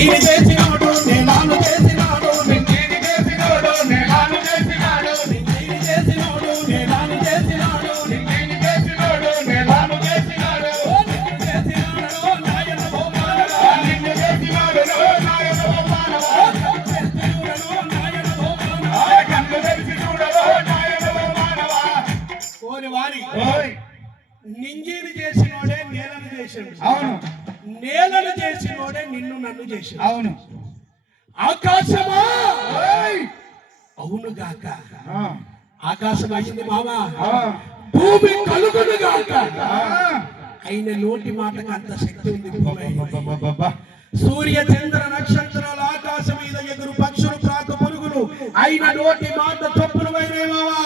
నింగిని చేసినాడు నేలాను చేసినాడు నింగిని చేసినాడు నేలాను చేసినాడు నింగిని చేసినాడు నేలాను చేసినాడు నింగిని చేసినాడు నేలాను చేసినాడు నిన్ను చేసినాడు నాయన భోమానవా నిన్ను చేసినాడు నాయన భోమానవా నాయన భోమానవా కన్ను తెరిచి చూడలో నాయన భోమానవా ఓరి వారి నింగిని చేసినోడే నేలను చేసాడు అవును నేలను చేసినోడే నిన్ను నన్ను చేసాడు అవును ఆకాశమా అవును గాక ఆకాశం అయింది మామా భూమి కలుగును గాక అయిన నోటి మాటకు అంత శక్తి ఉంది సూర్య చంద్ర నక్షత్రాలు ఆకాశం మీద ఎగురు పక్షులు ప్రాక పురుగులు అయిన నోటి మాట తప్పులు వైరే మామా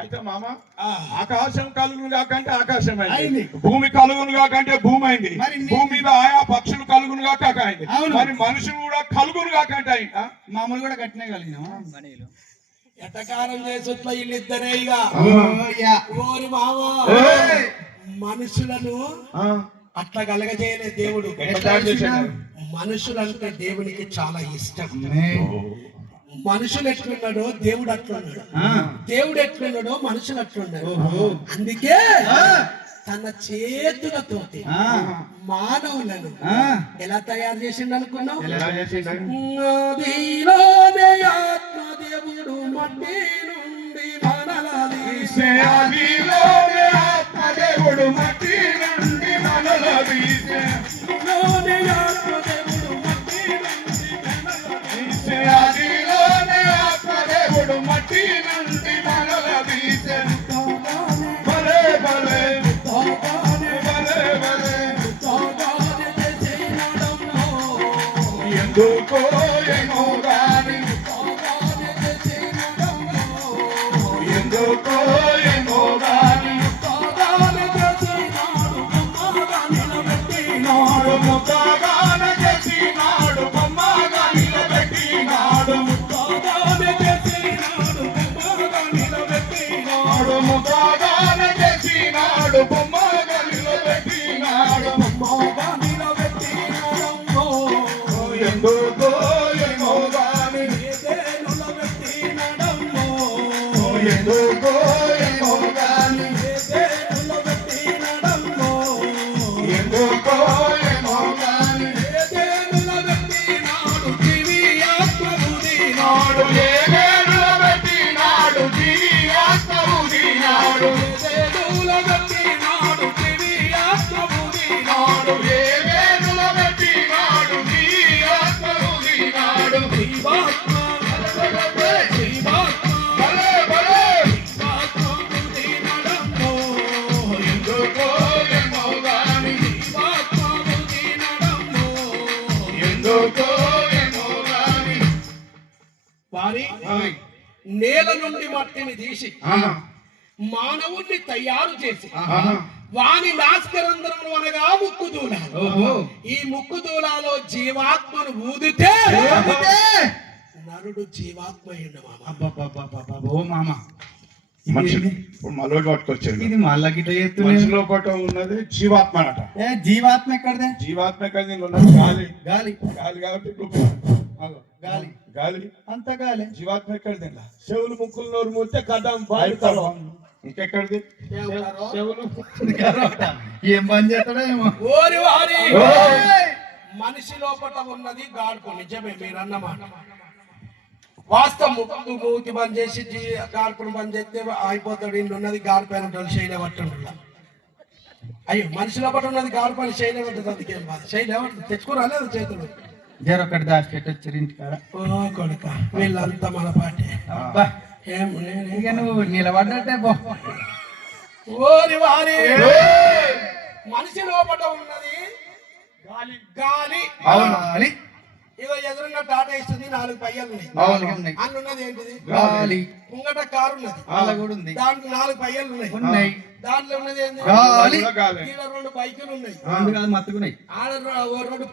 అయితే మామ ఆకాశం కలుగును కాకంటే ఆకాశం అయింది భూమి కలుగును కాకంటే భూమి అయింది భూమి మీద ఆయా పక్షులు కలుగును కాక అయింది మరి మనుషులు కూడా కలుగును కాకంటే అయిందా మామూలు కూడా కట్టినే కలిగినా ఎటకారం చేసట్ల వీళ్ళిద్దరే ఇక ఓరి మామ మనుషులను అట్లా కలగజేయలే దేవుడు మనుషులంటే దేవునికి చాలా ఇష్టం మనుషులు ఎట్లున్నాడో దేవుడు అట్లున్నాడు దేవుడు ఎట్లున్నాడో మనుషులు అట్లున్నాడు అందుకే తన చేతులతోటి మానవులను ఎలా తయారు చేసిండు అనుకున్నావు ఆత్మదేవుడు మట్టి నుండి మనలని ఆత్మదేవుడు మట్టి నుండి మనలని మట్టి నుండి మనల తీసే భలే భలే భలే భలే ఎందుకో ఏమో గాని ఎందుకో ఏమో గాని ముఖగాన చేసినాడు బొమ్మగా నిలబెట్టినాడు ముఖగాన చేసినాడు బొమ్మగా నిలబెట్టినాడు ఎందుకో ఏమో గాని ఎందుకో ఏమో గాని ఎందుకో ఏమో గాని నిలబెట్టినాడు జీవి ఆత్మబుదినాడు నిలబెట్టినాడు జీవి ఆత్మబుదినాడు నిలబెట్టినాడు జీవి ఆత్మబుదినాడు నిలబెట్టినాడు జీవి ఆత్మబుదినాడు వారి నేల నుండి మట్టిని తీసి మానవుణ్ణి తయారు చేసి వాని నాస్కరంధ్రములు అనగా ముక్కు దూలాలు ఈ ముక్కు దూలాలో జీవాత్మను ఊదితే నరుడు జీవాత్మ మామ మళ్ళీ పట్టుకొచ్చాడు ఇది మళ్ళా గిట్ల మనిషిలో పాటు ఉన్నది జీవాత్మ అన్నట జీవాత్మ ఎక్కడదే జీవాత్మ ఎక్కడది ఉన్నది గాలి గాలి గాలి కాబట్టి గాలి గాలి అంత గాలి జీవాత్మ ఎక్కడది చెవులు ముక్కులు నోరు మూస్తే కథం ఇంకెక్కడిది చెవులు ఏం పని చేస్తాడో ఏమో ఓరి వారి మనిషి లోపల ఉన్నది గాడుపు నిజమే మీరు అన్నమాట వాస్తవం ముక్కు మూతి బంద్ చేసి గాడుపును బంద్ చేస్తే అయిపోతాడు ఇంట్లో ఉన్నది గాడిపైన శైలి పట్టుండ అయ్యో మనిషి లోపల ఉన్నది గాడిపైన శైలి పట్టుంది అందుకేం బాధ శైలి ఏమంటుంది తెచ్చుకోరాలేదు చేతులు జరొకటి దాచి పెట్టొచ్చారు ఇంటికాడ ఓ కొడుక వీళ్ళంతా మన పాటే ఇక నువ్వు నిలబడ్డట్టే పో ఓరి వారి మనిషి లోపల ఉన్నది గాలి గాలి గాలి ఇదో ఎదురున్న టాటా ఇస్తుంది 4 పయ్యాలు ఉన్నాయి అందున్నది ఏంటిది గాలి ముంగట కారు ఉన్నది ఉంది దాంట్లో 4 పయ్యాలు ఉన్నాయి దాంట్లో ఉన్నది ఏంటి గాలి 2 బైకులు ఉన్నాయి మత్తుకున్నాయి ఆడ 2